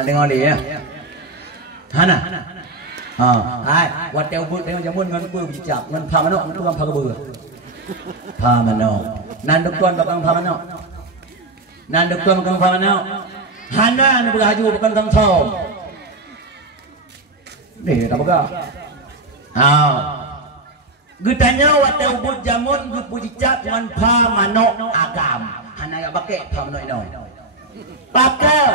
dengar dia ya. Hana. Hai, wat teo but teo jamun ngan pu bijak ngan pha mano ngan tukang pha ka beur. Pha mano. Nan duk tuan bakang pha mano. Nan duk tuan bakang pha mano. Hana nu berhaju bukan kang thom. Ni tak baga. Gutanya wat teo but jamun gut bijak ngan pha mano agam. Hana gak pakai pha mano ino. Pakai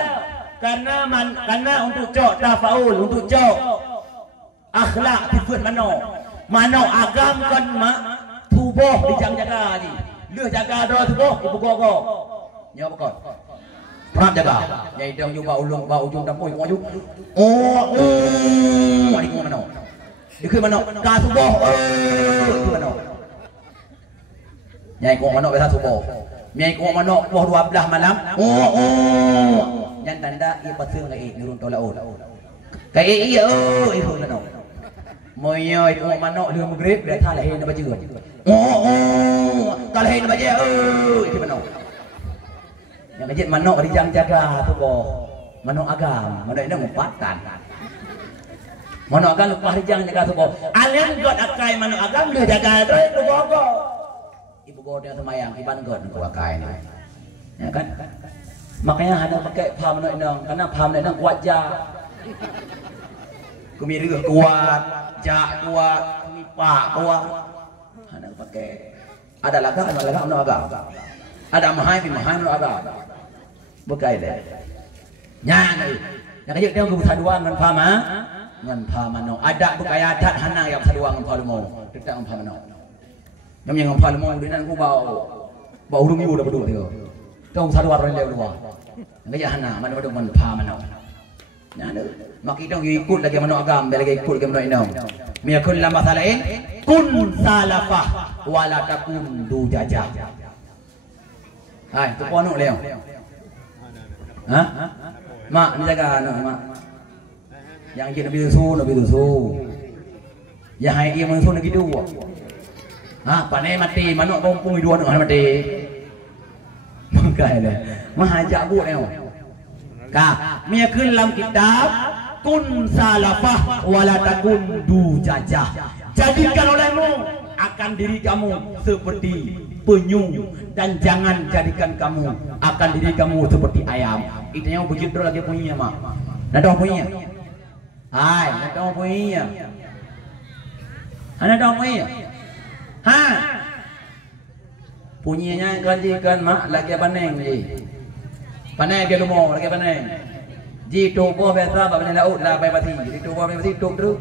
karena untuk cok tafaul, untuk cok akhlak sifat mano agam kan mak tubuh dijang jaga ni leh jaga doa tubuh ibu gogo nyawa kon pernah jaga nyai dang juga ulung ba ujung dampoi ngoju ni ko mano dikeu mano ka tubuh itu mano nyai ko mano besa tubuh nyai ko mano poh 12 malam yang tanda ia pasang ke nurun tolaul kayak iya itu mano moyo itu mano lương grip để tha lại nó bao nhiêu kalau nó bao nhiêu itu mano yang kecil mano di jang jaga tu boh mano agam mano ini ngupatan mano agam lupa di jang jaga tu boh alien god akai mano agam dia jaga tu bogo ibu god yang semayang iban god tu akai ni ya kan makanya ada pakai paham mano inang karena paham mano inang kuat ja kumiri kuat jak kuat pak kuat ada pakai ada laga mano agam ada mahai mano agam bekai deh nyanyi yang kecil dia nggak bisa dua ngan pama ngan pamano ada bekai adat hana yang bisa dua ngan palumo kita ngan pamano yang ngan palumo di nan ku bau urung yu dah berdua tu kau bisa dua orang lewat dua yang kecil hana mana berdua ngan pamano nyanyi mak kita ikut lagi mano agam lagi ikut lagi mano inong miyakun lama salain kun salafah wala takun dujajah hai tu ponu leo hah mak ni jaga mak yang kita nabi susu ya hai ia mengsusu lagi dua hah panai mati manuk kompung dua nak mati makai dah mahajak bu leo ka miyakun lam kitab kun salafah wala takun dujajah jadikan olehmu akan diri kamu seperti penyu dan jangan jadikan kamu akan diri kamu seperti ayam. Itu yang begitu lagi punya mak. Ada punya. Hai, ada punya. Ada punya. Ha. Punyanya kan mak lagi paneng je. Paneng dia lumo lagi paneng. Ji tobo biasa bapak laut lah bayi pati. Ji tobo bayi pati tok terus.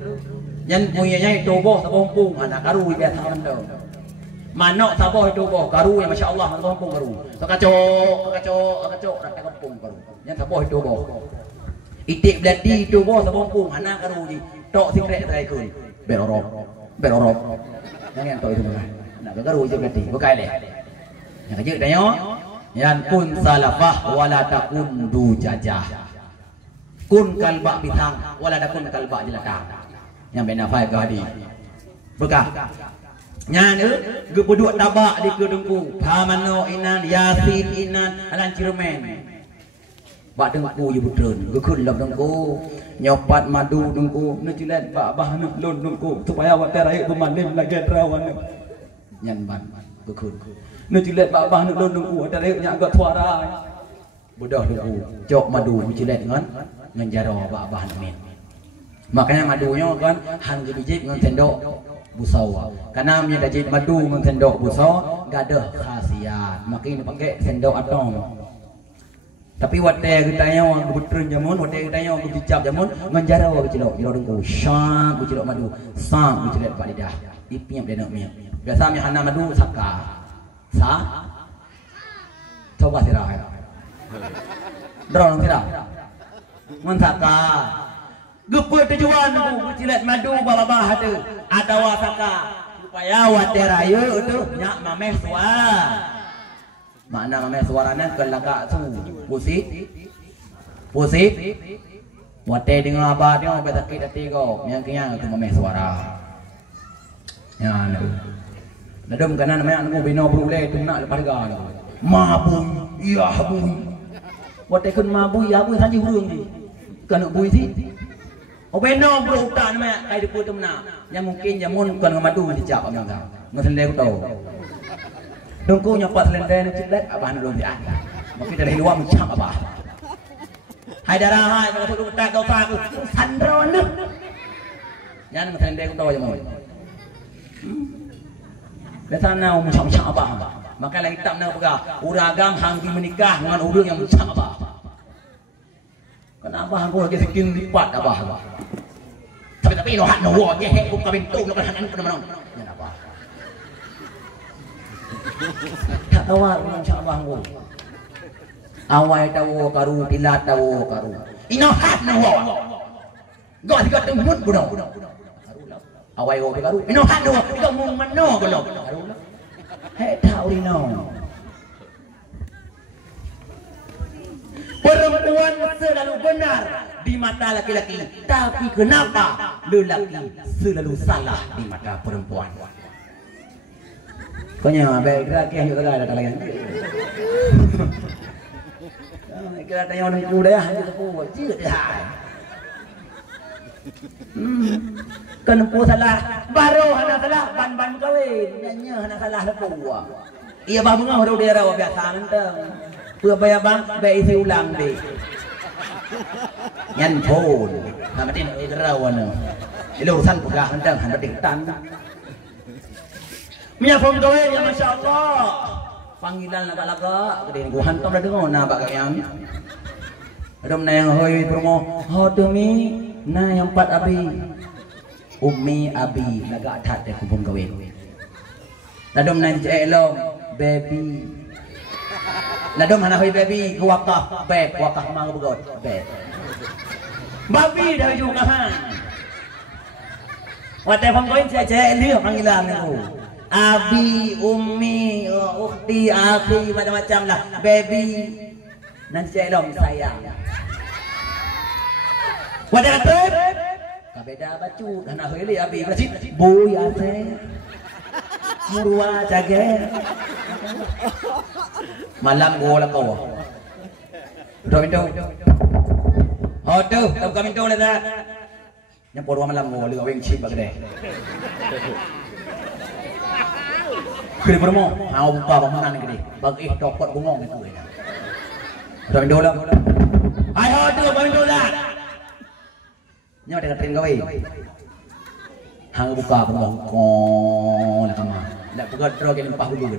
Yang punyanya tobo sepompong anak karu biasa anda. Manok saboh itu boh karu yang masya Allah man kampung karu. Kacok nak kampung karu. Yang saboh itu boh. Itik belati itu boh sabompong anak karu ni. Tok sikrek saya kun. Berorok. Yang tok itu bukan. Nak karu je belati. Bukan leh. Yang kecil dah yo. Yang kun salafah wala takun dujajah. Kun kalbak bitang wala takun kalbak jelaka. Yang benafai ke hadi. Bekah. Nyana gebuduk tabak di kedengku pamano inan yasin inan alan ciremen bak dengku je putren gekun lam dengku nyopat madu dengku necilet bak bah nak lon dengku supaya awak terai pemanim lagi rawan nyan ban gekun necilet bak bah nak lon dengku terai nya agak suara bodoh dengku jok madu necilet ngan jaro bak bah min makanya madunya kan hang bijik ngan sendok busau karena punya dajit madu dengan sendok busau gak ada khasiat makanya pakai sendok atom tapi wate kita yang butren jamun wate kita yang bijak jamun menjara kecilok jero dengku syak kecilok madu sak kecilok pak lidah ipiap dia nak miap biasa mi hana madu saka sa coba sirah drone sirah mun saka geput tujuan aku kecilat madu babah ada ada wasaka supaya waterayu itu nyak mameh suara makna mameh suaranya kelaka su pusit wate dengan abah dia sampai sakit hati kau yang itu mameh suara ya nadum kana namanya anu bino brule tu nak lepas gala mabui ya bui wate kun mabui ya bui saja hurung ni Kan bui sih. Oh benar bro utan me kai di putu mana. Yang mungkin jamun kan ngamadu dijak amang dah. Ngelendek tau. Dongku nyopat lendek cilet abah dulu dia. Mungkin dari luar mencak abah. Hai darah hai kalau tu tak tahu tak sandron tu. Jangan ngelendek tau jamun. Biasanya mencak abah. Maka lagi tak nak pegah. Uragam hanggi menikah dengan urang yang mencak abah. Kenapa aku lagi sekian lipat abah? Tapi lo hat nawa je hek buka pintu lo kan hanan pernah menang. Kenapa? Tak tahu orang siapa aku. Awai tahu karu tilat tahu karu. Ino hat nawa. Gak tiga temut buno. Awai go karu. Ino hat nawa. Kau mau mano kalau karu. Hek tahu ino. Perempuan selalu benar di mata laki-laki, tapi kenapa lelaki selalu salah di mata perempuan? Konya baik laki yang juga ada lagi. Kira tanya orang muda ya, itu pun cie dah. Kenapa salah? Baru hana salah, ban kawin, nyanyi hana salah lepuh. Iya bah mengah udah daerah biasa menteng. พื่อไปบ้างไปเที่ยวลังดิยันโพนทำมาที่ไหนก็เราวันนึงไอ้ลูกท่านผู้กล้าท่านเจ้าหันมาติดตันเมียผมตัวเองya masya Allah panggilan laga-laga kemudian gua hantam dah dengar nak bak yang ada menang hoi promo ho demi na yang 4 abi ummi abi laga atat deh kumpul kawin ada menang elom baby Ladom hana hoi baby kuwakah beb wakah mang begot beb babi dah juga han wate phong koin cek liu panggilan aku abi ummi ukhti akhi macam-macam lah baby nanti cek dom sayang wate kata kabeda bacu hana hoi li abi berarti boy ase murwa cager malam bola kau udah pintu oh tuh buka pintu lah dah nyempur malam bola lihat wing chip bagde kiri bermo mau buka bangunan gede bagi cokot bungong itu udah pintu lah ayo tuh buka pintu lah nyawa dengan tin gawe hang buka bungong kon kama nak buka terus ke lempah dulu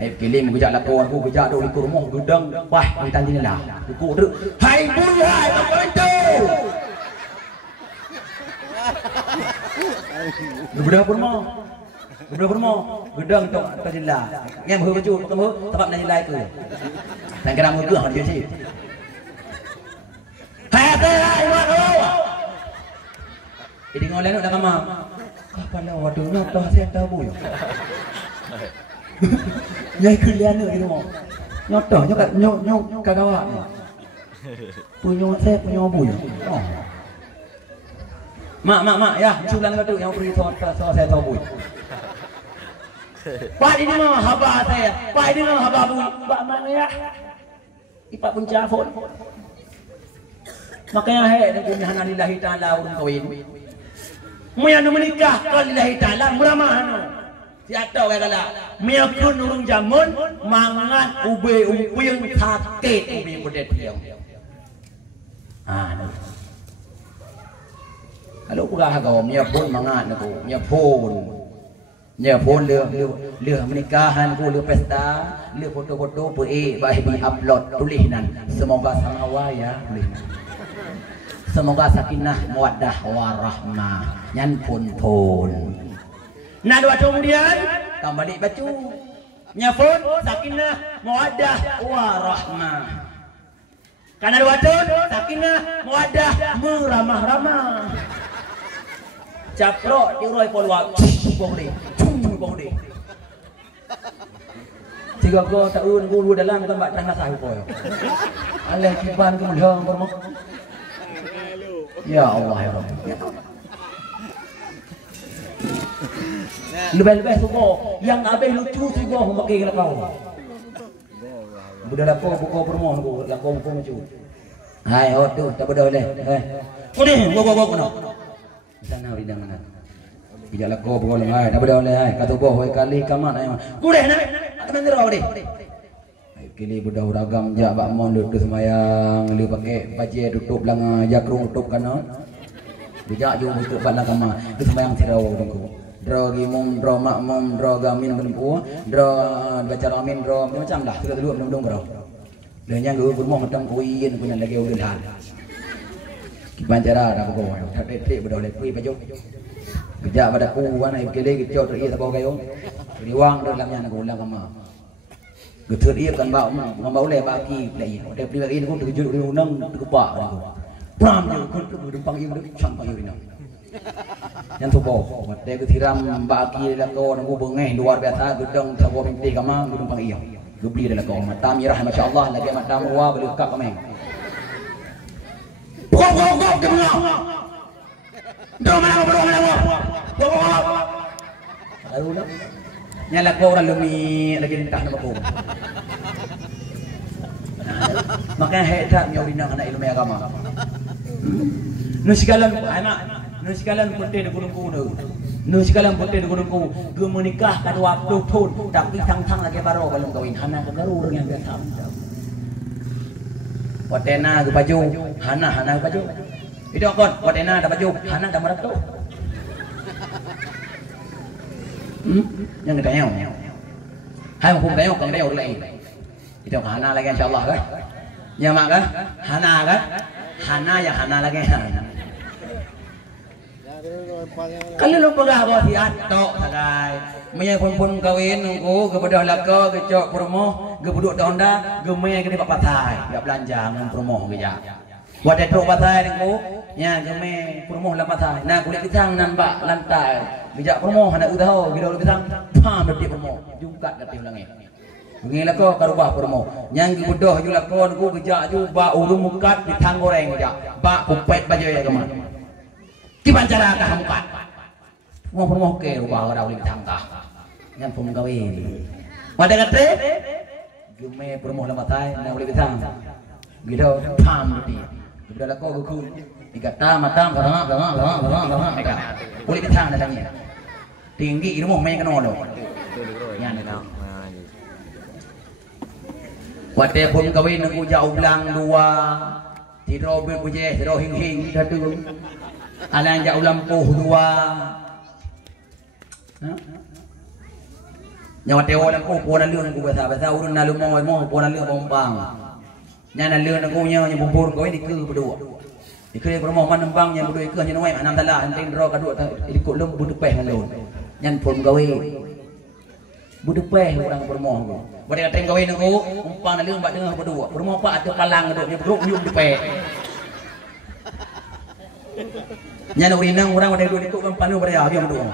pilih mengejak lakon aku kejak duk likur rumah gedang wah minta jinilah likur duk hai bui hai apa itu Gubernur Purmo gedang tok tajila ngem heu baju ketemu tempat najilai ke dan kena mu geuh dia sih hai waduh ini ngolen udah kama kapan waduhnya toh saya tahu ya nyai kalian gitu mau nyotoh nyok kagawak punya saya punya abu ya mak ya culan kau tu yang pergi saya tahu bu pak ini mah haba saya pak ini mah haba bu pak mana ya ipak pun cafon makanya he punya hana lillahi ta'ala urun kawin muya menikah kalau lillahi ta'ala muramah siapa kaya kala miakun urung jamun mangat ube umpuyang sakit ube budet yang kalau pula kau miapun mangat aku miapun leh menikahan ku leh pesta leh foto-foto bahi upload tulis nan semoga samawa ya tulis semoga sakinah mawaddah warahmah nyan pun nah dua kemudian kembali baju nyafun sakinah mawaddah warahmah karena dua sakinah mawaddah meramah-ramah capro diroi polwak bongde jika kau tahun guru dalam tempat tanah sahu koyo alih kiban kemudian bermak ya Allah ya Rabbi lebih suko yang abis lucu suko memakai kau budak lapor buka permohon lakau lucu Hai, oh tu, tak boleh. Oh ni, gua no. Sana di mana? Tidak laku boleh hai, tak boleh hai. Kata boh kali kamat ai. Kudah nak. Tak mendera deh. Kini budak uragam jak bak mon duduk semayang, lu pakai baju tutup lang jakrung tutup kanan. Bijak ju tutup bak kamar. Lu semayang tirau dengku. Dro gimum, dro makmum, dro gamin benempu, dro baca amin, dro macam dah. Sudah dulu belum dong. Dan yang gue bermoh macam kuiin punya lagi udah hal. Kibancara dah kau. Tak detik budak lekui baju. Bijak pada kuan ai kele kecot ri tak kau kayo. Riwang dalamnya nak ulang kamar. Getur ia kan bau le bagi lagi. Ada pribadi ini pun terkejut dia undang terkepak aku. Pram je kun dempang iu dak campang iu ini. Yang tu bau. Mate ke tiram bagi lako aku bengeh luar biasa gedang sabo mimpi kama dempang iu. Dubli dah lako mata mirah masya-Allah lagi mata muwa boleh kak kameng. Gok gemang. Dah mana. Gok. Lalu dah. Nyala ko orang lumi lagi entah nama ko. Makanya hebat nyaurina anak ilmu agama. Nusikalan anak, nusikalan putih di gunung kuno. Nusikalan putih di gunung kuno. Gue menikah pada waktu tahun, tapi tang lagi baru belum kawin. Hana kegaru dengan biasa. Watena gue baju, Hana gue baju. Itu kon, watena ada baju, Hana ada meratu. Yang kita nyaw. Hai mau kumda kang deo lagi. Itu Hana lagi insyaallah kan. Nyamak kan? Hana kan? Hana ya Hana lagi. Kalau lu pegah kau siat tok sagai. Menyai pun kawin aku kepada laka kecok promo, gebuduk tonda, gemai ke di papatai, enggak belanja ngan promo ke ya. Wadah truk patai aku, nya gemai promo la patai. Nah kulit pisang nan bak lantai. Bijak promo hendak udah gitu lebih sang pam lebih promo juga kata ulangi ngila ko karubah promo yang bodoh juga kon ku bijak ju ba ulum mukat di tang goreng bijak ba kupet baju ya keman kiban cara ka mukat mau promo ke rubah ora ulin tangkah yang pun kawin pada kate gume promo la matai na ulin tang gitu pam lebih udah ko ku dikata matam mereka kulit pisang datangnya tinggi ilmu main kena lo yang ada wate pun kawin aku jauh belang dua tidur berpuje tidur hing satu alang jauh lampuh dua nyawa teo lampuh pona lương aku bahasa urun nalu mau pona lương bombang nyana lương aku nya bumbur kau ini ke berdua ikut promo manembang yang berdua ikut yang enam tala anting ro kadua ikut lem budu peh ngalun nyan pun gawe budu peh orang promo aku bade kateng gawe aku umpang na leung bak dengar berdua promo pak atu palang duk dia grup nyum di peh nyan urinang orang bade duk ikut panu bade ya biar berdua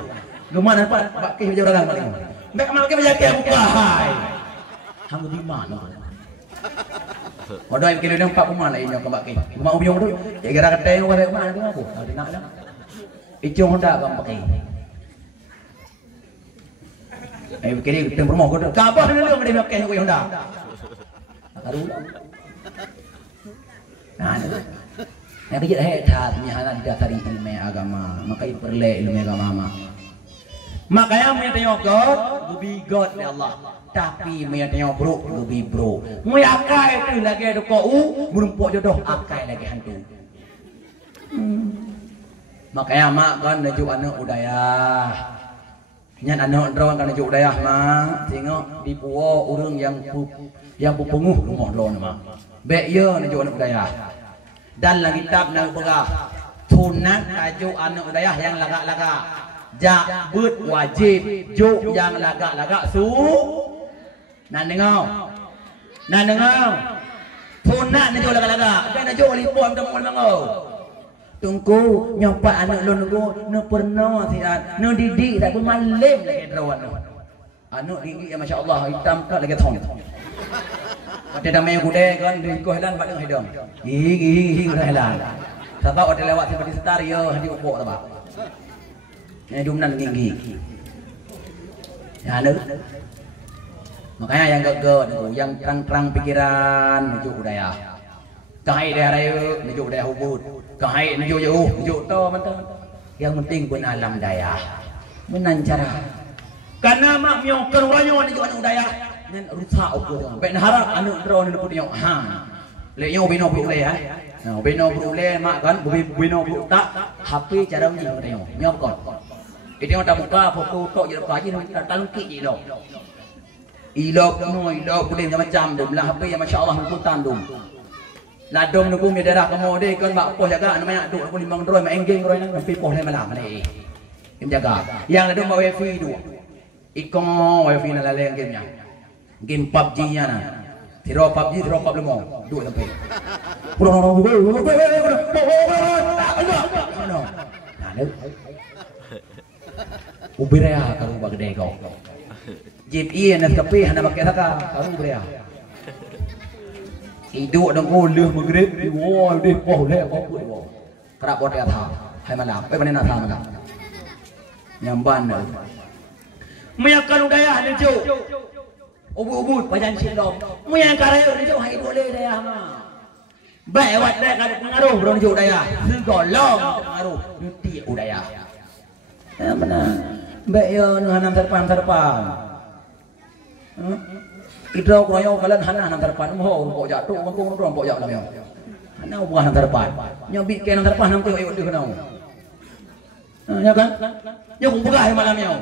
gimana pak bak ke jaga orang paling mek amal ke jaga buka hai hang di mana Waduh, kilo ni 4 rumah lah ini kau pakai. Rumah ubiong tu, kira kata yang orang mana tu aku, ada nak lah. Icung hendak kau pakai. Kira kita rumah kau tu, kabar dulu yang dia pakai aku yang hendak. Tahu lah. Nah, yang kerja hebat, nyahalan dasar ilmu agama, makanya perlu ilmu agama. Makanya mereka God, lebih God ya Allah. Tapi mereka bro, lebih bro. Mereka akai tu lagi ada kau, merumpuk jodoh akai lagi hantu. Makanya mak kan najuk anak udayah. Nyan anak drone kan najuk udayah mak. Tengok di pulau orang yang berpenguh rumah drone mak. Baik ya najuk anak udayah. Dan lagi kitab nak berah. Sunat najuk anak udayah yang lagak-lagak. Jabut wajib juk yang lagak-lagak su nan dengar sunat ni juk lagak-lagak kan juk lipon temu mangau tunggu nyopat anak lu nunggu nu pernah siat nu didik tak pemalim lagi derawan anak didik ya masya-Allah hitam tak lagi thong ada damai kuda kan di kohelan bak dengan hidung hi kohelan sebab ada lewat seperti setar ya hadi upok tak ini dumnan tinggi ya ada makanya yang gagah yang terang-terang pikiran itu udaya Kahai daerah nujuk daerah Ubud. Kahai nujuk jauh, nujuk to mantap. Yang penting pun alam daya. Menancara. Karena mak myo kerwanyo nujuk anu daya. Nen rusak ukur. Baik harap anu dro nu pun yo. Ha. Le yo bino boleh ha. Nah, bino boleh mak kan bino tak HP cara uji tengok. Nyop kon. Itu tak buka foto tok je lepas je tangkik je dok. Ilok boleh macam-macam dum lah HP yang masya-Allah pun tandum. Ladong nu bumi daerah kamu deh kan bak poh jaga namanya duk aku 5 roy mak enggeng roy nang pi poh le malam ni. Kim jaga. Yang ladong bawa wifi tu. Ikong wifi na laleng game nya. Game PUBG nya na. Tiro PUBG tiro PUBG lemo. Duk sampai. Nah, lu. Ubiraya kalau bag gede kau. Jeep iya nak kape hana pakai taka kalau ubiraya. Hidup dong ko leh magrib wow deh poh le ko kuat wow. Kerap bot ya tha. Hai malam. Mana nak tha malam. Nyamban dah. Meyakan udaya ni jo. Ubud pajan silom. Meyakan karaya ni jo hai boleh daya ma. Baik wat dah kan pengaruh bro jo daya. Segolong pengaruh nuti udaya. Ya benar. Baik yo nu hanam terpan. Idau kroyo kalian hana nang terpan mo pok jatuh ngong pok jak lam yo. Hana buah nang terpan. Nyobi ke nang terpan nang koyo yo kenau. Ya kan? Yo kung pegah malam yo.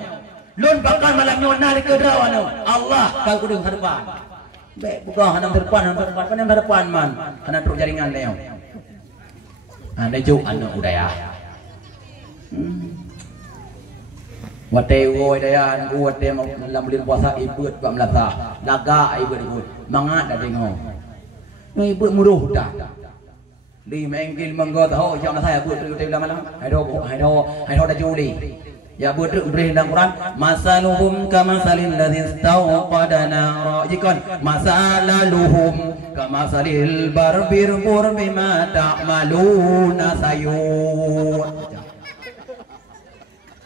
Lun bakal malam yo narik ke draw anu. Allah kau kudung terpan. Baik buka nang terpan kan nang terpan man. Hana truk jaringan le yo. Anda juk anu udaya. Wate woi dayan wate lam bulan puasa ibut bak melasa laga ibut mangat dah tengok ibut muruh dah di mengkil menggo tahu jangan saya ibut tu lama-lama hai do dah juli ya ibut beri dalam Quran masaluhum kamasalil ladzi istawqada nara jikon masaluhum kamasalil barbir bima ta'maluna sayun.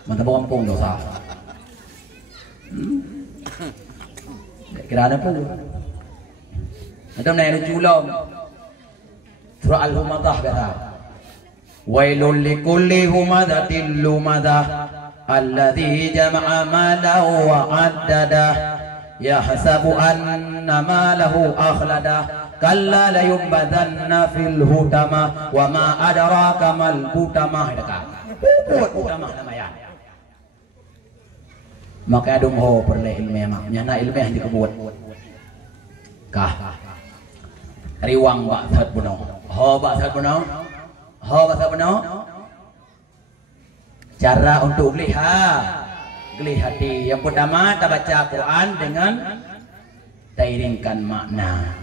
Mantap kampung dosa. Kira apa tu? Ada nak julom. Surah Al-Humadah kata. Wailul likulli humadatil lumadah alladhi jama'a malahu wa 'addadah yahsabu anna malahu akhlada kalla la yumbadanna fil hutama wa ma adraka mal hutama. Hutama namanya. Maka adung ho perle ilmiah mak nyana ilmiah dikebut kah riwang bak sat puno ho bak sat puno cara untuk geli hati yang pertama kita baca Quran dengan tairingkan makna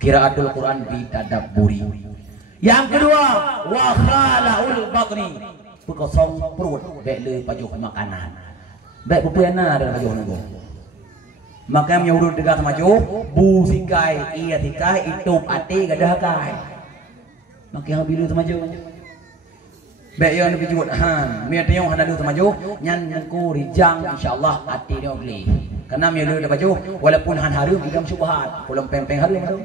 qiraatul Quran bitadabburi. Yang kedua wa khalaul batni bekosong perut baik le pajuh makanan. Baik pupuyana dalam majuh nunggu. Maka yang urut dekat majuh, bu sikai, iya sikai, itu ati gadah kai. Maka yang bilu majuh. Baik yang lebih jujur han, miat yang hendak dulu majuh, nyan nengku rijang, insyaallah ati dia beli. Karena miat dulu majuh, walaupun han harum idam subhat, pulang peng harum tu.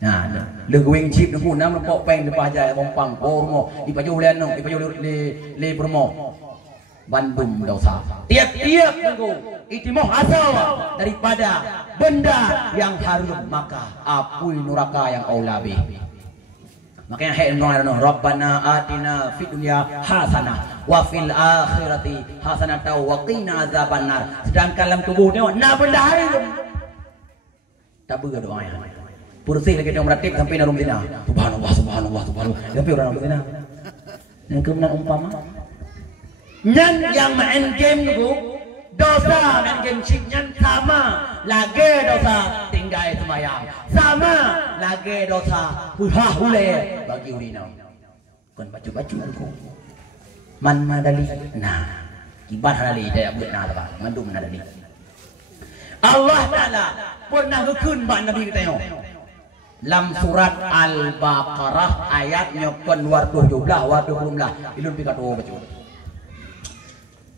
Nah, leguing chip nengku nam lepok peng lepas aja, bompang, bormo, di pajuh lian nong, di pajuh le bermo. Bandung dosa. Tiap-tiap tunggu itimoh asal daripada benda yang harum maka apui neraka yang aulabi. Makanya hai ngono Rabbana atina fid dunya hasanah wa fil akhirati hasanatan wa qina azabannar. Sedangkan dalam tubuh dia na benda harum. Tak begitu doanya. Pursih lagi dia meratib sampai narum zina. Subhanallah sampai orang narum zina. Yang kemudian umpama nyan yang main game tu dosa main game chip nyan sama lagi dosa tinggal sembahyang sama lagi dosa hula hule bagi urina kon baju-baju aku man madali nah kibar hadali dia buat nah apa mandum madali Allah Taala pernah gekun bak Nabi kita dalam surat Al-Baqarah ayatnya kon 17 wa 20 ilun pikato baju.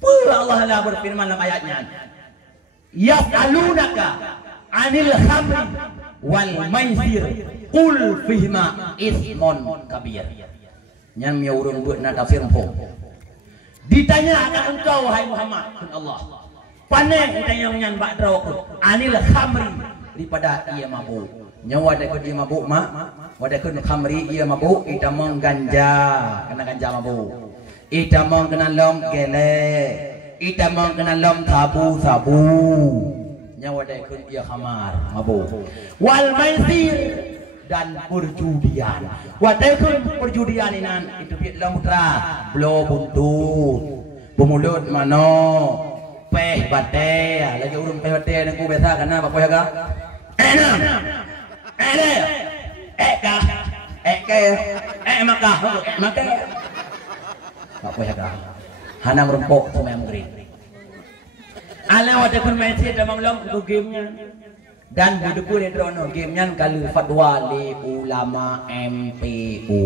Allah Taala berfirman dalam ayatnya, "Yas'alunaka 'anil khamri wal maisir qul fihima ismun kabir. Nyan mi urang buat na tafsir pun. Ditanya akan engkau hai Muhammad Allah. Panai ditanya nyan bak draw anil khamri daripada ia mabuk. Nyawa dak dia mabuk mak, wadah kun khamri ia mabuk itamong ganja, kena ganja mabuk. Itamong kena lom gele, itamong kena lom sabu. Nyawa dak kun ia khamar mabuk. Wal maisir dan perjudian. Wadah kun perjudian inan itu biat lamudra, blow buntut, pemulut mano, peh bate, lagi urung peh bate nangku biasa kana bakoy ka. Enam. Maka tak boleh dah. Hanam rempok semua mengering. Alah ada pun mesej dalam long tu gamenya. Dan buku ni drono gamenya kalau fatwa li ulama MPU.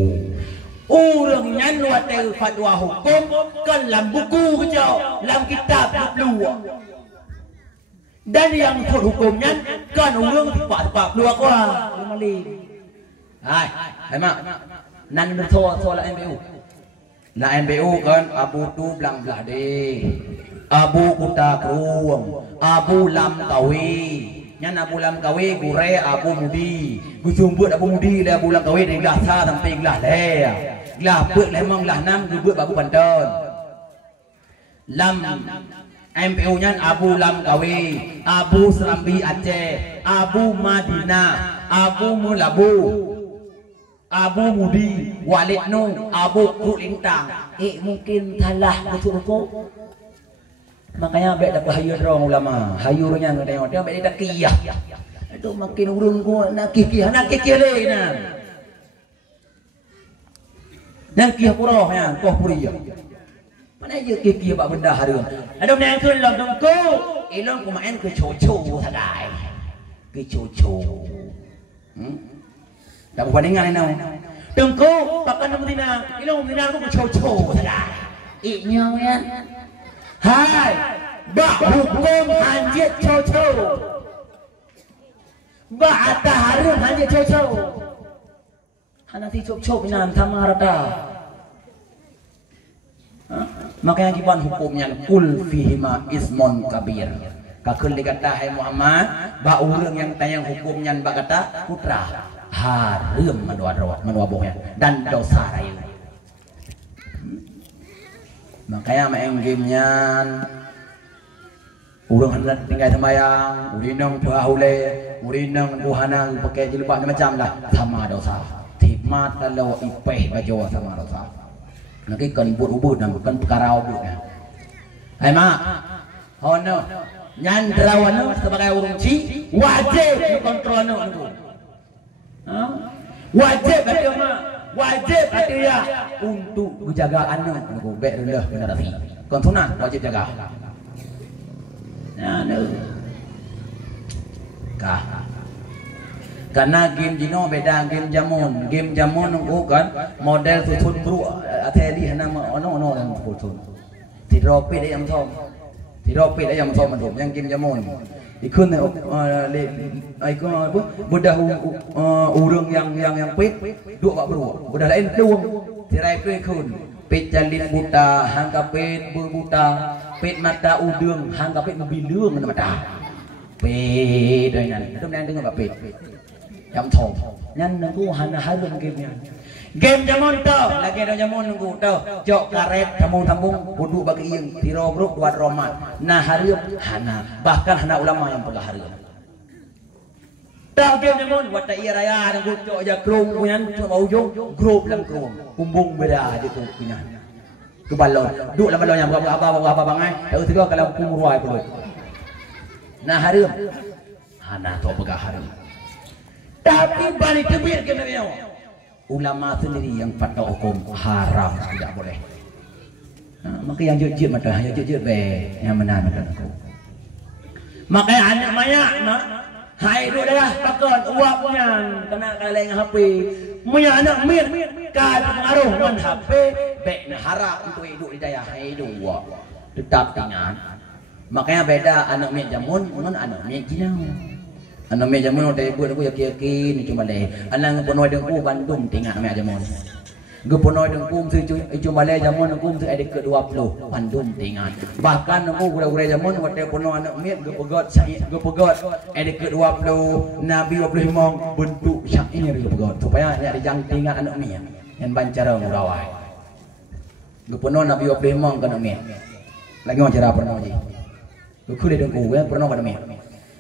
Orangnya nuat fatwa hukum kan dalam buku kejauh, dalam kitab luar. Dan yang hukumnya kan urang tepat dua kuah malih. Hai mak. Nan so la MBU. La MBU kan Abu tu belang belah de. Abu Kuta Kruang, Abu Lam Kawi. Nyan Abu Lam Kawi gure Abu Mudi. Gu jumbut Abu Mudi le Abu Lam Kawi de gelah sa sampai gelah le. Gelah beut le mong gelah nam gu beut Abu Banten. Lam MPU nya Abu Lam Kawi, Abu Serambi Aceh, Abu Madinah, Abu Mulabu, Abu Mudi, Walid Nung, Abu Kulintang. Mungkin salah betul. Makanya baik dapat hayur orang ulama, hayurnya ngetengok dia baik dak kiyah. Itu makin urun ku nak kiyah le nah. Nak kiyah purah ya, toh puriya. Mana je kiki bak benda hari. Ada yang kun lom dongku. Ilong ku main ke coco sadai. Ke coco. Tak berbandingan ni. Dongku pakan Medina. Ilong Medina ku coco sadai. Iknya ya. Hai. Bak hukum hanjit coco. Bak atah harum hanjit coco. Hanati cop-cop inan tamarata. Makanya kiban hukumnya kul fihima ismun kabir. Kakun dikata hai Muhammad, ba urang yang tayang hukumnya ba kata putra harum manua bohnya dan dosa raya. Makanya main gamenya urang hendak tinggal sembahyang, urinang bahule, urinang buhanang pakai jilbab macam lah sama dosa. Timat kalau ipeh baju sama dosa. Nanti kan ubud dan bukan perkara ubud ya. Hai mak, hono, nyan lawan sebagai urung ci wajib kontrol no itu. Wajib ada mak, wajib ada ya untuk menjaga anak. Aku bek rendah benar tapi. Konsunan wajib jaga. Nah, kah. Karena game Jino beda game Jamun. Game Jamun nunggu kan model tutun bru ateli nama ono yang tutun. Tidak pit ayam som. Tidak pit ayam somมันyang game Jamun. Ikun ikun apa? Budak urang yang pit dua pak bru. Budak lain luang. Tirai pit kun. Pit jalin buta, hangka pit berbuta, pit mata udung, hangka pit mobilung mata. Pit doinan. Itu yang dengar pit. Jam thong nyan nunggu hana halum gamenya game jamon tau lagi ada jamon nunggu tau jok karet tambung buduk bagi yang tiro bruk buat roman nah harium hana bahkan hana ulama yang pegah harium tau game jamon buat tak iya raya nunggu jok aja klung punya coba ujung grup lang klung kumbung beda di tu punya ke balon duk lah balon yang apa bangai tahu tiga kalau kumruai perlu nah harium hana tu pegah harium. Tapi balik kebir ke Nabi ulama sendiri yang fatwa hukum haram tidak boleh. Maka yang jujur mata yang jujur be yang benar mata aku. Makanya anak mayak nak hai dulu dah pakon uapnya kena kaleng HP. Punya anak mir kan pengaruh dengan HP be haram untuk hidup di daya hai dua tetap ingat. Makanya beda anak mir jamun dengan anak mir jinau. Ano meja mo tayo ko yakin cuma le. Anang punoy deng ku Bandung tinggal meja mo. Gue punoy deng ku cuma le jamon ku adik ke-20 Bandung tinggal. Bahkan ku gura-gura jamon wate punoy anak miet gue pegot adik ke-20 Nabi 25 bentuk syair gue pegot supaya ada jang tinggal anak miet yang bancara murawai. Gue punoy Nabi 25 kan miet. Lagi mau cara pernah je. Gue kulit deng ku pernah kan miet.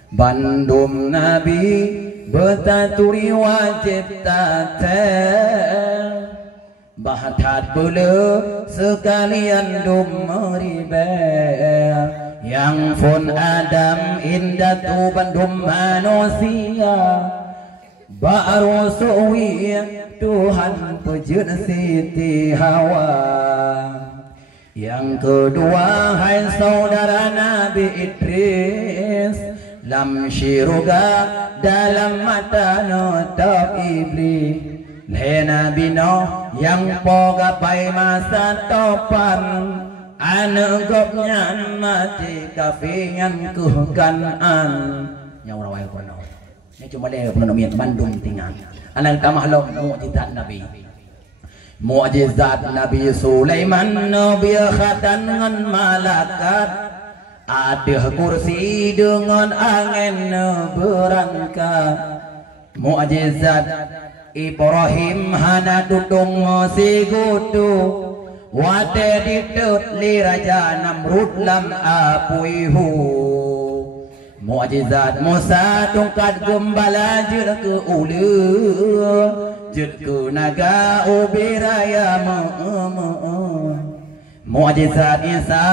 Bandung Nabi betaturi wajib tata Bahatat bulu sekalian dumeribe Yang pun Adam indah tu Bandung manusia Baru suwi Tuhan pejun Siti Hawa Yang kedua hai saudara Nabi Idris Lam syiruga dalam mata notap iblis Lena bino yang pogapai masa topan Anegopnya mati kafingan kuhkanan Nyawrawai pernah Ini cuma dia pernah miat Bandung tinggal Alang tamahlam mu'jizat Nabi Mu'jizat Nabi Sulaiman Nabi khatan dengan malakat Ada kursi dengan angin berangkat Mu'jizat Ibrahim hana dudung si gudu Wate ditut li raja Namrud lam apuihu Mu'jizat Musa tungkat gembala jir ke ulu Jir ke naga ubiraya Mu'jizat Isa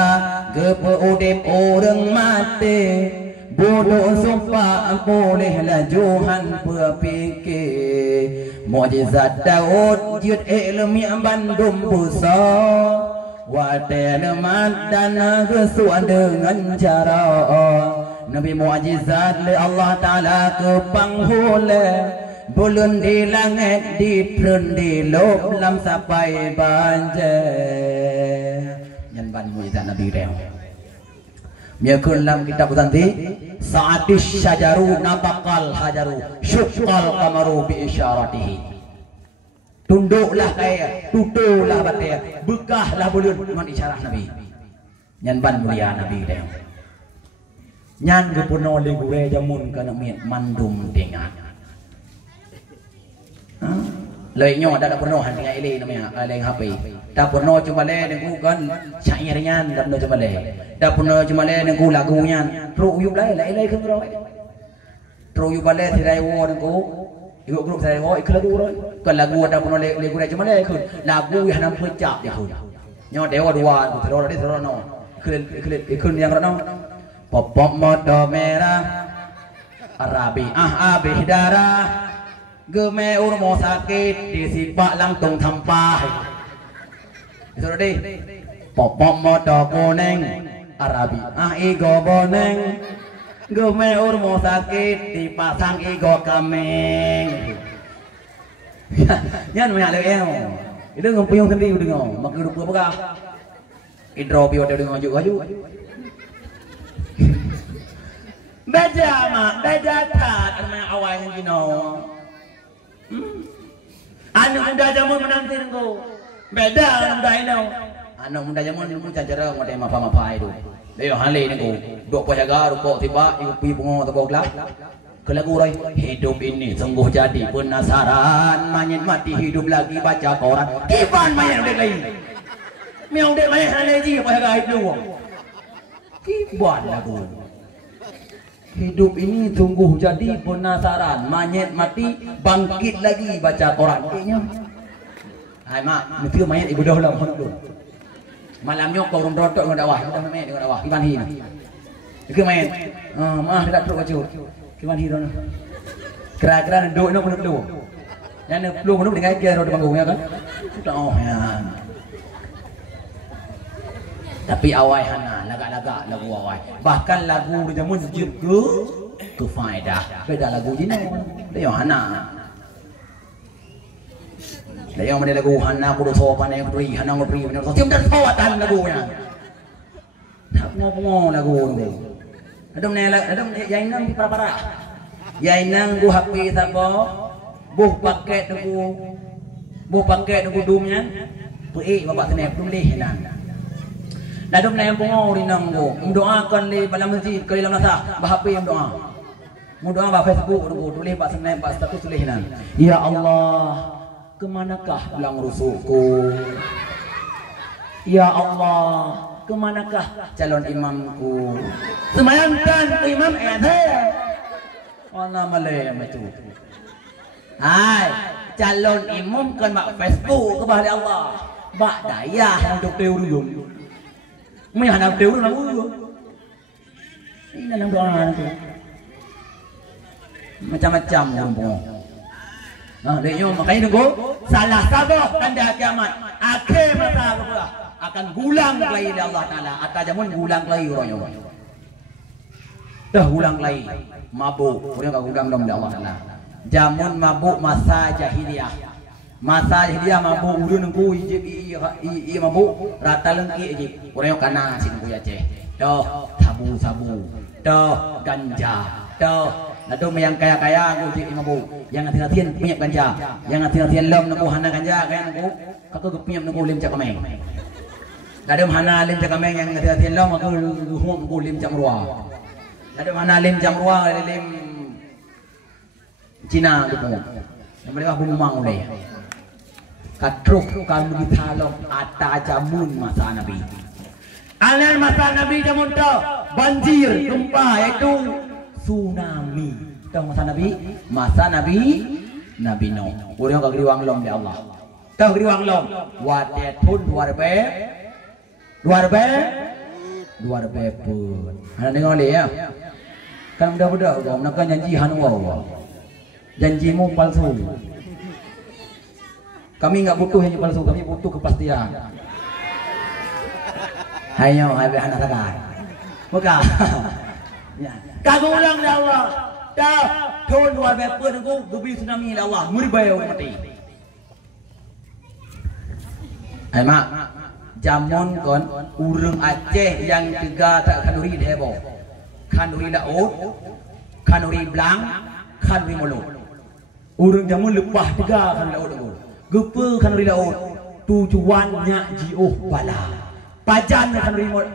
Gepeudip orang mati Bodoh sumpah boleh lajuhan berfikir Mu'jizat Daud Jud ilmi Bandung besar Wadah lemat dan kesuan dengan cara Nabi mu'jizat le Allah Ta'ala ke panghula Bulun di langit di trun di lop lam sampai banjir Nhân văn mu'jizat Nabi reo Miakun lam kitab nanti Sa'atis syajaru nabakal hajaru Syukkal kamaru bi isyaratihi Tunduklah kaya Tutulah bataya Bekahlah bulun dengan isyarah Nabi Nhân văn mulia Nabi reo Nyan kepuno legure jamun kana miat mandum dengan Lời nhỏ đã pernah hanya ini namanya aleng HP. Dah pernah cuma le dengan kan syairnya, dah pernah cuma le. Dah pernah cuma le dengan lagunya. Terus yuk le ke berapa? Terus yuk le tirai war dengan ikut grup tirai war ikut lagu rồi. Kan lagu dah pernah le cuma le ikut lagu yang nam pecah ikut. Nyawa dewa dua, terus no. Ikut yang no. Pop motor merah, Arabi abih darah. Geme urmo sakit disipak langsung tampah. Disuruh di popom modo kuning Arabi igo boneng. Geme urmo sakit dipasang igo kameng. Yan mengalir eo. Itu ngempuyung sendiri dengar. Mak hidup gua bekah. Hidropio dia dengar juga. Baca mak, baca tat. Ada awal yang gino. Anu muda jamun menanti nengko. Beda muda ini. Anu muda jamun nengko cara ngote mapa itu. Dia hale nengko. Dok pajaga rukok tiba iupi bungo toko gelap. Kelagurai hidup ini sungguh jadi penasaran. Manyet mati hidup lagi baca koran. Kiban mayan dek lain. Miau dek mayan hale ji pajaga itu. Kiban lagu. Hidup ini sungguh jadi penasaran. Mayat mati bangkit lagi baca Quran. Kayaknya. Hai mak, mesti mayat ibu dah lah dulu. Malamnya kau rotok dengan dakwah, dah mayat dengan dakwah. Kiban hi. Iki mayat. Mah dak teruk baca. Kiban hi dona. Kira-kira duduk nak pun dulu. Yang belum belum dengan dia roda panggungnya kan. Oh ya. Tapi awai hana lagak-lagak lagu awai. Bahkan lagu jamun juga ke faedah. Beda lagu jino. Dia hana. Dia yang mana lagu hana kudu sopan yang beri hana beri benar. Tiap dan sawatan lagunya. Tak mau lagu tu. Ada yang nang para-para. Yai nang gu happy sabo. Buh paket nunggu dumnya. Pui bapak senep tulis nang. Dadum na yang pungo rin nang go. Mendoakan li pada masjid kali lam nasa. Bahapi yang doa. Mendoa bah Facebook nunggu tulis pak senep pak status tulis nang. Ya Allah, kemanakah belang rusukku? Ya Allah, kemanakah calon imamku? Semayangkan ke imam saya. Mana malay macam tu. Hai, calon imam kan mak Facebook ke bahari Allah. Bak daya yang dok teu dulu. Mai hanap teu dulu. Ini nang doa nanti. Macam-macam rumpung. Nah, dia makanya tunggu salah sabah tanda kiamat. Akhir masa apa? Akan gulang lagi Allah Taala. Akan jamun gulang lagi orang-orang. Dah gulang lagi. Mabuk, orang kau gulang dom Allah Taala. Jamun mabuk masa jahiliyah. Masa jahiliyah mabuk urun nunggu i mabuk rata lengki je. Orang kana sini ku Aceh. Dah sabu-sabu. Dah ganja. Dah nado yang kaya-kaya aku je mabuk. Yang hati-hatian punya ganja. Yang hati-hatian lom nunggu hana ganja kaya nunggu kakak punya nunggu lim cak kameng. Nado hana lim cak kameng yang hati-hatian lom aku nunggu lim cak ruah. Nado hana lim cak ruah lim Cina gitu. Yang mereka bumang oleh. Katruk kamu ditalong ata jamun masa Nabi. Alan masa Nabi jamun tu banjir, gempa itu tsunami. Tahu masa Nabi? Masa Nabi Nabi Nuh. Orang kau geriwang lom di Allah. Tahu geriwang lom. Wadatun luar be pun. Anda dengar le ya. Kan budak-budak kau nak janji hanwa. Janjimu palsu. Kami enggak butuh yang palsu, kami butuh kepastian. Hayo, hai anak sakai. Buka. Ya. Kagak ulang dah Allah. Dah, thon luar beper aku gebi tsunami dah Allah. Muribai mati. Hai mak. Jamun kon urang Aceh yang tiga tak kanuri debo. Kanuri laut, kanuri blang, kanuri mulut. Urang jamun lepah tiga kan laut aku. Gepe kan laut. Tujuannya jiuh bala. Pajan kan laut.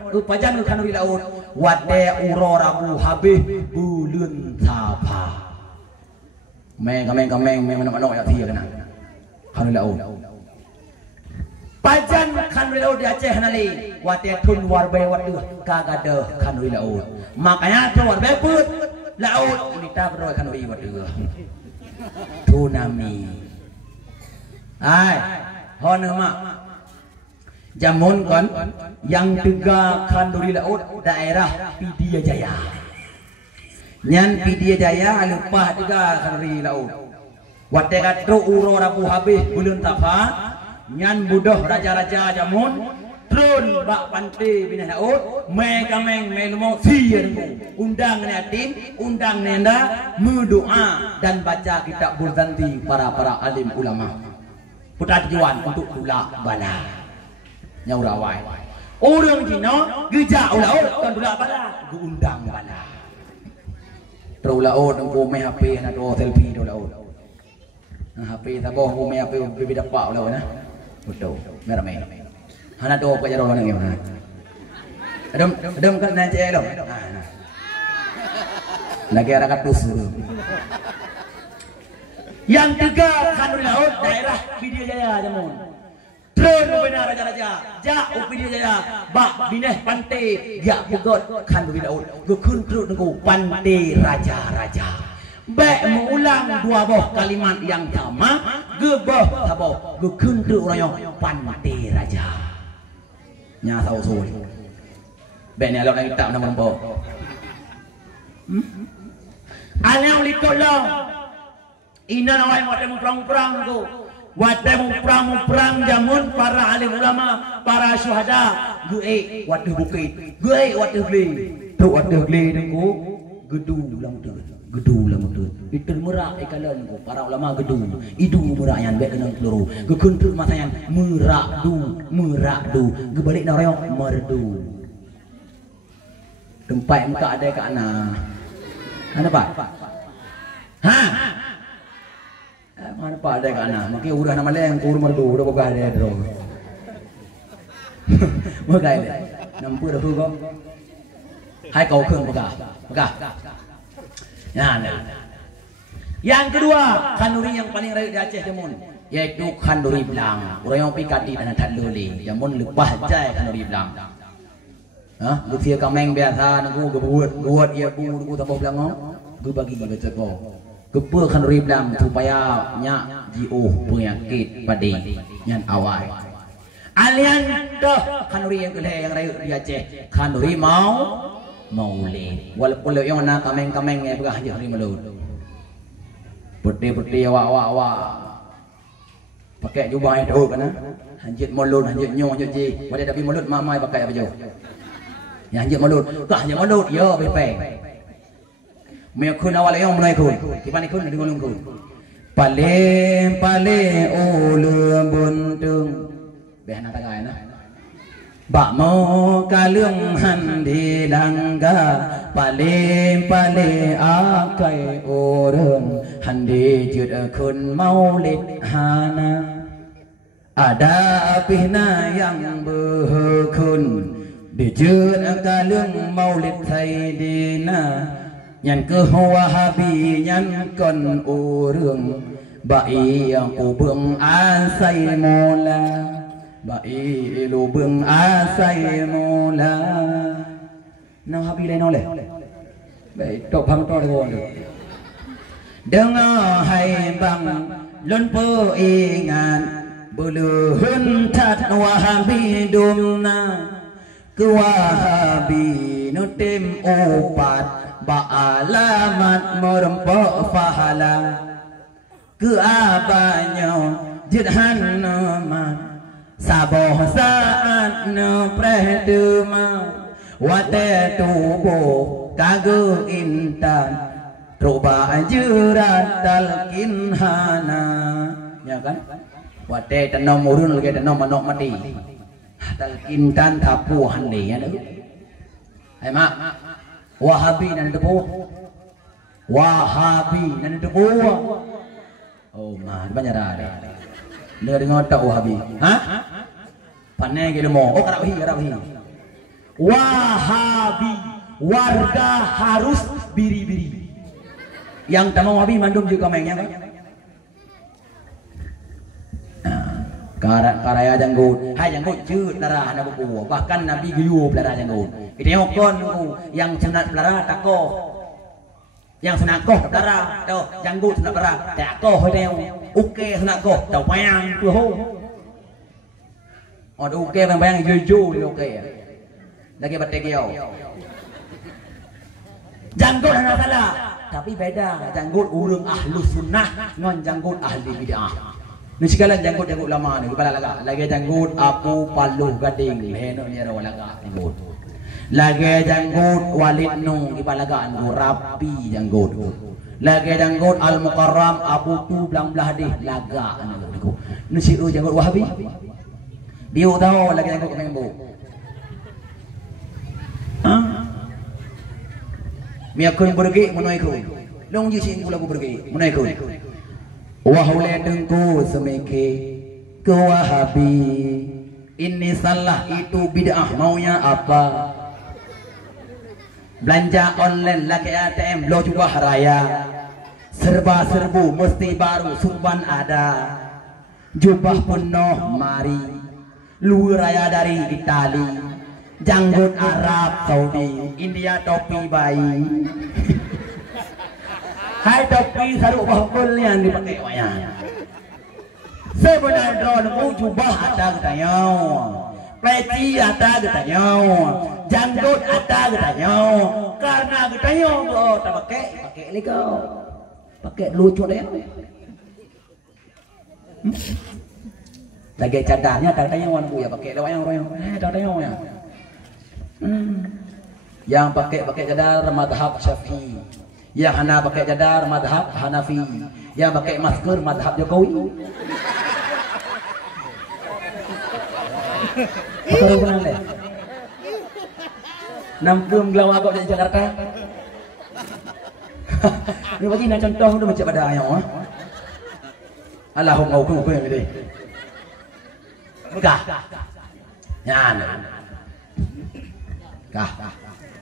Wade uro rabu habis bulan sapa. Kameng mana-mana ya tia kena. Kan laut. Pajan kan laut di Aceh nali. Wade tun warbe wadu kagade kan laut. Makanya tu warbe put laut kita berdoa kan wadu. Tsunami. Hai, hon mak. Jamun kon yang tiga kanduri laut daerah Pidia Jaya. Nyan Pidia Jaya lupa tiga kanduri laut. Wate katro uro rabu habis bulan tapa. Nyan budoh raja-raja jamun. Trun bak pantai binah laut. Megameng melumo sian. Undang niatin, undang nenda, berdoa dan baca kitab Burzanti para alim ulama. Putra tujuan untuk tulak bala. Nyaurawai. Orang Cina geja ulaut kan tulak bala, undang bala. Terulaut engko main HP nak do selfie do laut. HP taboh engko main HP beda pak ulaut nah. Betul. Merah. Hana do ka jaro nang ngeu. Adem kan nanti elo. Lagi ada katus. Yang tiga kanuri laut daerah Pidia Jaya jamun. Trun benar raja-raja, ja Pidia Jaya, bak bineh pantai, ya bugot kanuri laut. Gukun trun nunggu pantai raja-raja. Bek mengulang dua boh kalimat yang sama, gebah taboh gukun trun royo pantai raja. Nya tahu suri. Bek ni alok lagi tak nama nombor. Alang litolong. Ina nawai watemu perang tu. Watemu perang jamun para alim ulama, para syuhada. Gue waduh bukit. Gue waduh gli. Tu waduh gli dengku. Gedu lam tu. Itu merak ikalan ku para ulama gedu. Idu merak yang bek kenang peluru. Gekuntuk masa yang merak du. Gebalik na rayong merdu. Tempat muka ada kat ana. Ana pak? Ha. Mana pada kana, makai urang nama leng kur merdu udah boga ada dro. Boga ada. Nampu dah tu kok. Hai kau keung boga. Boga. Ya, nah. Yang kedua, kanduri yang paling rare di Aceh Jamun, yaitu kanduri belang. Orang yang pikati dan tak luli, Jamun lepas jai kanduri belang. Hah? Lucia kameng biasa, nunggu gebuat ia bu tambah belang gue bagi baca kau. Gebu kanduri belang supaya nyak jiu penyakit padi nyan awal. Alian dah kanduri yang kedua yang rare di Aceh, kanduri maulid. Walaupun yang nak kameng yang berah hari maulid. Putih awak pakai jubah yang dahulu kan hanjit mulut hanjit nyong hanjit ji pada tapi mulut mamai pakai baju ya hanjit mulut kah hanjit mulut yo bepe me kun awal yang mulai kun kipan kun di gulung kun pale ulun buntung behna tagai na bak mo kalung handi langga pale akai orang handi jud kun maulid hana ada apihna yang berkun dijud kalung maulid saidina nyan ke wahabi nyan kon urang bai yang ubeng asai mola bai lubeng asai mola nang habi le nole baik tok phang to de won dengar hai bang lon po ingat buluhun tat wahabi dumna ke wahabi nutim opat ba alamat merempok fahala ke abanyo jedhan nama saboh saat no prehduma wate tubuh kagu intan roba jurat talkin hana ya kan wate tanam urun lagi tanam manok mati talkin tan tapu hande ya dah hai mak wahabi nan debu oh mah banyak dah dari ngotak wahabi ha panai ke demo oh karawi wahabi warga harus biri-biri yang tamu wahabi mandum juga mainnya kan karaya janggut hai janggut cut darah na buku bahkan nabi guyup darah janggut ideokon yang sunat darah takoh yang sunat koh darah tuh janggut sunat darah takoh hodeo uke sunat koh tau payang tu ho od uke payang juju di uke lagi bategiau janggut hana salah tapi beda janggut urang ahlus sunnah ngon janggut ahli bid'ah. Ni sekalian janggut lama ni kepala lagi janggut apu palu gading heno ni ro laga janggut lagi janggut walid nung kepala anu rapi janggut lagi janggut al mukarram abu tu belang belah deh laga anu ni si janggut wahabi dia tahu lagi janggut kemembu miakun pergi menaiku long jisin pula pergi menaiku wahule dengku semeke ke wahabi ini salah itu bid'ah maunya apa belanja online lagi ATM lo juga raya serba serbu mesti baru surban ada jubah penuh mari lu raya dari Itali janggut Arab Saudi India topi bayi hai topi saruk bahkul yang dipakai wayang sebenarnya drone jubah ada katanya peci ada katanya janggut ada katanya karena katanya oh tak pakai ni kau pakai lucu deh lagi cadarnya katanya wan buya pakai wayang katanya ya yang pakai cadar madhab Syafi'i yang hana pakai cadar madhab Hanafi yang pakai masker madhab Jokowi pakai bukan le nampung gelawak kok di Jakarta Ni bagi nak contoh tu macam pada ayam ah. Alah ngau ku yang gede. Muka. Yan. Kah.